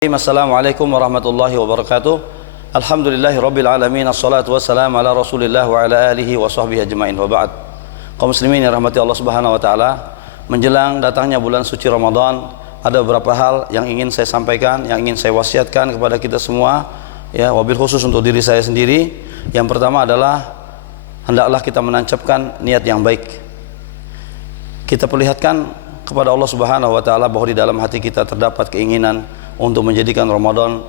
Assalamualaikum warahmatullahi wabarakatuh. Alhamdulillahi rabbil alamin. Assalatu wassalamu ala rasulillah wa ala alihi wa sahbihi ajma'in. Wa ba'd. Kaum muslimin yang rahmati Allah subhanahu wa ta'ala, menjelang datangnya bulan suci Ramadan, ada beberapa hal yang ingin saya sampaikan, yang ingin saya wasiatkan kepada kita semua, ya, wabil khusus untuk diri saya sendiri. Yang pertama adalah hendaklah kita menancapkan niat yang baik. Kita perlihatkan kepada Allah subhanahu wa ta'ala bahwa di dalam hati kita terdapat keinginan untuk menjadikan Ramadan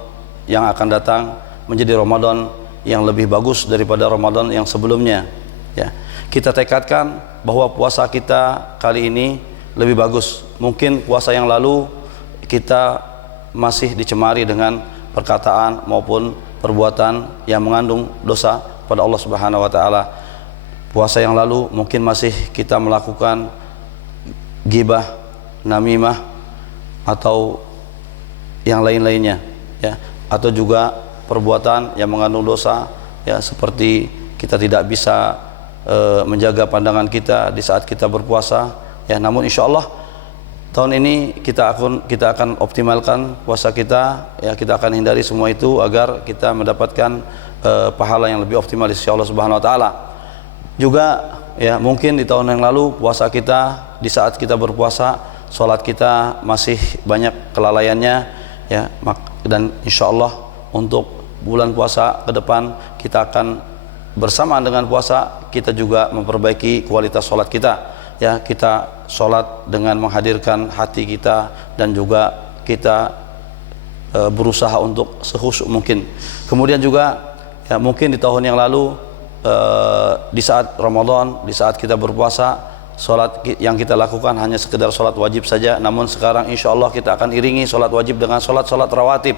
yang akan datang menjadi Ramadan yang lebih bagus daripada Ramadan yang sebelumnya, ya. Kita tekadkan bahwa puasa kita kali ini lebih bagus. Mungkin puasa yang lalu kita masih dicemari dengan perkataan maupun perbuatan yang mengandung dosa pada Allah subhanahu wa ta'ala. Puasa yang lalu mungkin masih kita melakukan ghibah, namimah, atau yang lain-lainnya, ya, atau juga perbuatan yang mengandung dosa, ya, seperti kita tidak bisa menjaga pandangan kita di saat kita berpuasa, ya. Namun insya Allah tahun ini kita akan optimalkan puasa kita, ya. Kita akan hindari semua itu agar kita mendapatkan pahala yang lebih optimal insya Allah subhanahu wa ta'ala. Juga, ya, mungkin di tahun yang lalu puasa kita, di saat kita berpuasa, sholat kita masih banyak kelalaiannya, ya, dan insya Allah untuk bulan puasa ke depan kita akan bersamaan dengan puasa kita juga memperbaiki kualitas sholat kita, ya. Kita sholat dengan menghadirkan hati kita dan juga kita berusaha untuk sekhusyuk mungkin. Kemudian juga, ya, mungkin di tahun yang lalu di saat Ramadan, di saat kita berpuasa, sholat yang kita lakukan hanya sekedar sholat wajib saja. Namun sekarang insya Allah kita akan iringi sholat wajib dengan sholat rawatib,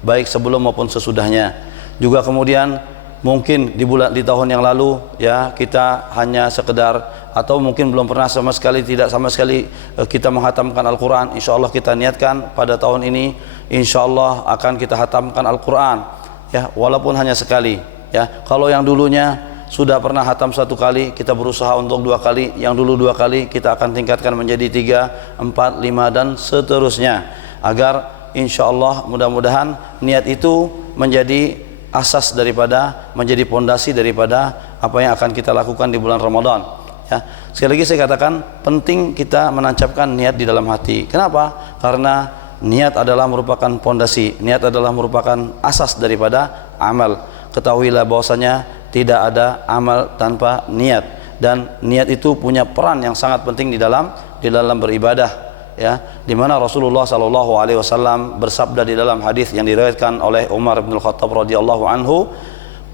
baik sebelum maupun sesudahnya. Juga kemudian mungkin di tahun yang lalu, ya, kita hanya sekedar atau mungkin belum pernah tidak sama sekali kita menghatamkan Al-Quran. Insya Allah kita niatkan pada tahun ini insya Allah akan kita hatamkan Al-Quran, ya, walaupun hanya sekali, ya. Kalau yang dulunya sudah pernah hatam satu kali, kita berusaha untuk 2 kali. Yang dulu 2 kali kita akan tingkatkan menjadi 3, 4, 5 dan seterusnya, agar insya Allah mudah-mudahan niat itu menjadi asas daripada, menjadi pondasi daripada apa yang akan kita lakukan di bulan Ramadan, ya. Sekali lagi saya katakan penting kita menancapkan niat di dalam hati. Kenapa? Karena niat adalah merupakan pondasi, niat adalah merupakan asas daripada amal. Ketahuilah bahwasanya tidak ada amal tanpa niat, dan niat itu punya peran yang sangat penting di dalam beribadah, ya. Di mana Rasulullah sallallahu alaihi wasallam bersabda di dalam hadis yang diriwayatkan oleh Umar bin Khattab radhiyallahu anhu,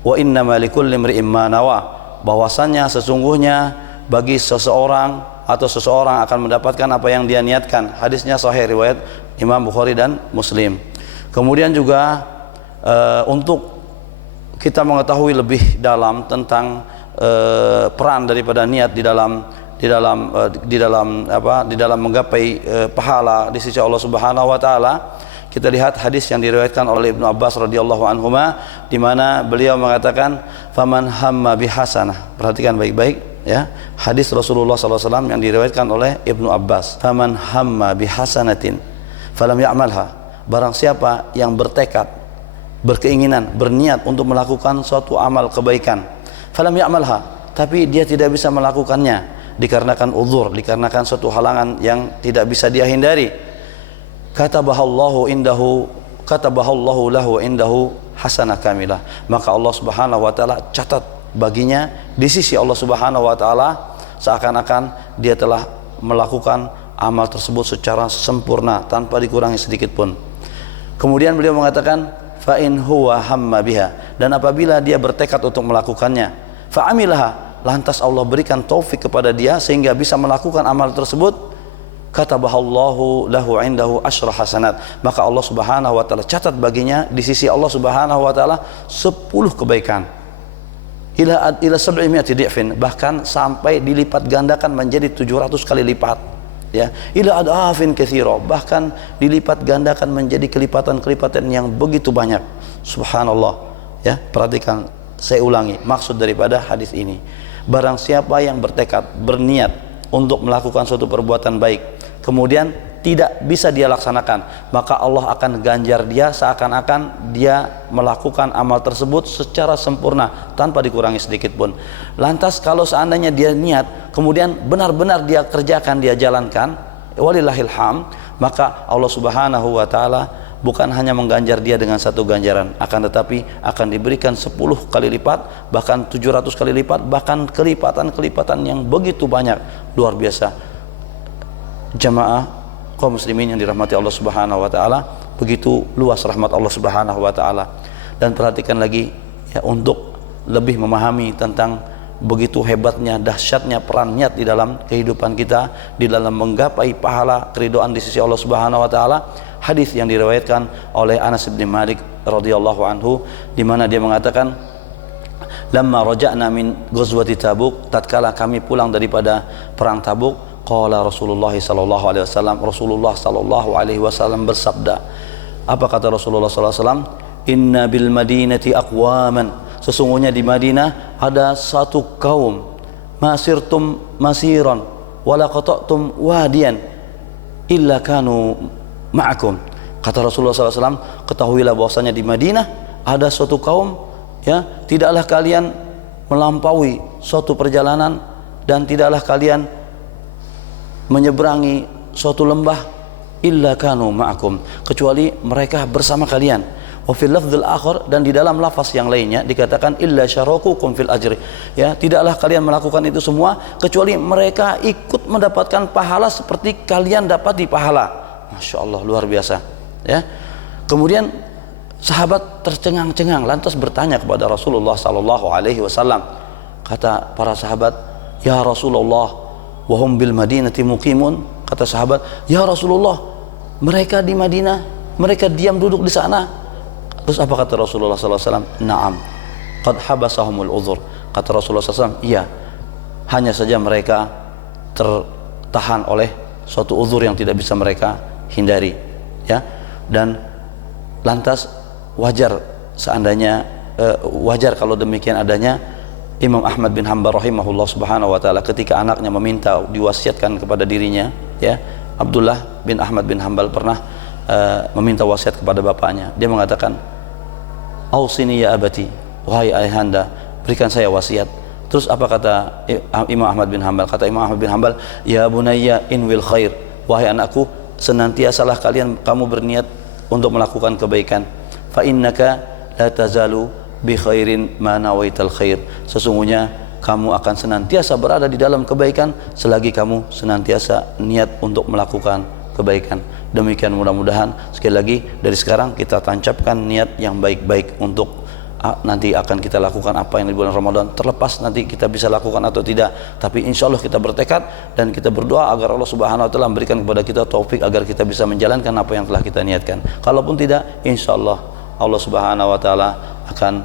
wa innama likulli imri'in ma nawa, bahwasanya sesungguhnya bagi seseorang akan mendapatkan apa yang dia niatkan. Hadisnya sahih riwayat Imam Bukhari dan Muslim. Kemudian juga untuk kita mengetahui lebih dalam tentang peran daripada niat di dalam menggapai pahala di sisi Allah Subhanahu wa taala. Kita lihat hadis yang diriwayatkan oleh Ibnu Abbas radhiyallahu anhuma, di mana beliau mengatakan faman hamma bihasanah. Perhatikan baik-baik, ya. Hadis Rasulullah sallallahu alaihi wasallam yang diriwayatkan oleh Ibnu Abbas. Faman hamma bihasanatin falam ya'malha. Barang siapa yang bertekad, berkeinginan, berniat untuk melakukan suatu amal kebaikan, falam ya'malha, tapi dia tidak bisa melakukannya dikarenakan uzur, dikarenakan suatu halangan yang tidak bisa dia hindari, katabahallahu lahu indahu hasanah kamilah, maka Allah subhanahu wa ta'ala catat baginya di sisi Allah subhanahu wa ta'ala seakan-akan dia telah melakukan amal tersebut secara sempurna tanpa dikurangi sedikit pun. Kemudian beliau mengatakan fa in huwa hamma biha, dan apabila dia bertekad untuk melakukannya, fa amilaha, lantas Allah berikan taufik kepada dia sehingga bisa melakukan amal tersebut, katabahallahu lahu indahu asyra hasanat, maka Allah subhanahu wa ta'ala catat baginya di sisi Allah subhanahu wa ta'ala 10 kebaikan, ila 700 di'fin, bahkan sampai dilipat gandakan menjadi 700 kali lipat, ya, ila adafin katsira, bahkan dilipat gandakan menjadi kelipatan-kelipatan yang begitu banyak. Subhanallah, ya. Perhatikan, saya ulangi maksud daripada hadis ini. Barang siapa yang bertekad, berniat untuk melakukan suatu perbuatan baik, kemudian tidak bisa dia laksanakan, maka Allah akan ganjar dia seakan-akan dia melakukan amal tersebut secara sempurna tanpa dikurangi sedikit pun. Lantas kalau seandainya dia niat kemudian benar-benar dia kerjakan, dia jalankan, walillahil hamd, maka Allah Subhanahu wa taala bukan hanya mengganjar dia dengan satu ganjaran, akan tetapi akan diberikan 10 kali lipat, bahkan 700 kali lipat, bahkan kelipatan-kelipatan yang begitu banyak, luar biasa. Jamaah kaum muslimin yang dirahmati Allah Subhanahu wa taala, begitu luas rahmat Allah Subhanahu wa taala. Dan perhatikan lagi ya, untuk lebih memahami tentang begitu hebatnya, dahsyatnya peran niat di dalam kehidupan kita, di dalam menggapai pahala keridhaan di sisi Allah Subhanahu wa taala. Hadis yang diriwayatkan oleh Anas bin Malik radhiyallahu anhu, di mana dia mengatakan, lamma raja'na min ghazwati Tabuk, tatkala kami pulang daripada perang Tabuk, qala Rasulullah sallallahu alaihi wasallam, Rasulullah sallallahu alaihi wasallam bersabda, apa kata Rasulullah sallallahu alaihi wasallam? Inna bil madinati aqwaman, sesungguhnya di Madinah ada satu kaum, masirtum masiran wala qata'tum wadiyan illa kanu ma'akum. Kata Rasulullah SAW, ketahuilah bahwasanya di Madinah ada suatu kaum, ya, tidaklah kalian melampaui suatu perjalanan dan tidaklah kalian menyeberangi suatu lembah illa kanu ma'akum, kecuali mereka bersama kalian. Wa fil lafdzil akhar, dan di dalam lafaz yang lainnya dikatakan illa syarakukum fil ajri, ya, tidaklah kalian melakukan itu semua kecuali mereka ikut mendapatkan pahala seperti kalian dapat di pahala. Masya Allah, luar biasa, ya. Kemudian sahabat tercengang-cengang lantas bertanya kepada Rasulullah sallallahu alaihi wasallam. Kata para sahabat, ya Rasulullah, wahum bil madinati muqimun. Kata sahabat, ya Rasulullah, mereka di Madinah, mereka diam duduk di sana. Terus apa kata Rasulullah sallallahu alaihi wasallam? Naam, qad habasahumul uzur. Kata Rasulullah sallallahu alaihi wasallam, iya, hanya saja mereka tertahan oleh suatu uzur yang tidak bisa mereka hindari, ya. Dan lantas wajar seandainya wajar kalau demikian adanya. Imam Ahmad bin Hanbal rahimahullah subhanahu wa taala ketika anaknya meminta diwasiatkan kepada dirinya, ya, Abdullah bin Ahmad bin Hanbal pernah meminta wasiat kepada bapaknya. Dia mengatakan, ausini ya abati, wahai ayahanda, berikan saya wasiat. Terus apa kata Imam Ahmad bin Hanbal? Kata Imam Ahmad bin Hanbal, ya bunayya inwil khair, wahai anakku, senantiasalah kamu berniat untuk melakukan kebaikan. Fa innaka la tazalu bi khairin ma nawaital khair, sesungguhnya kamu akan senantiasa berada di dalam kebaikan selagi kamu senantiasa niat untuk melakukan kebaikan. Demikian mudah-mudahan sekali lagi dari sekarang kita tancapkan niat yang baik-baik untuk nanti akan kita lakukan apa yang di bulan Ramadan, terlepas nanti kita bisa lakukan atau tidak, tapi insya Allah kita bertekad dan kita berdoa agar Allah Subhanahu wa taala memberikan kepada kita taufik agar kita bisa menjalankan apa yang telah kita niatkan. Kalaupun tidak, insya Allah Allah Subhanahu wa taala akan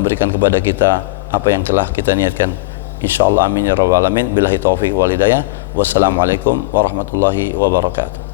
memberikan kepada kita apa yang telah kita niatkan, insya Allah. Amin ya rabbal alamin. Billahi taufik wal hidayah. Wassalamualaikum warahmatullahi wabarakatuh.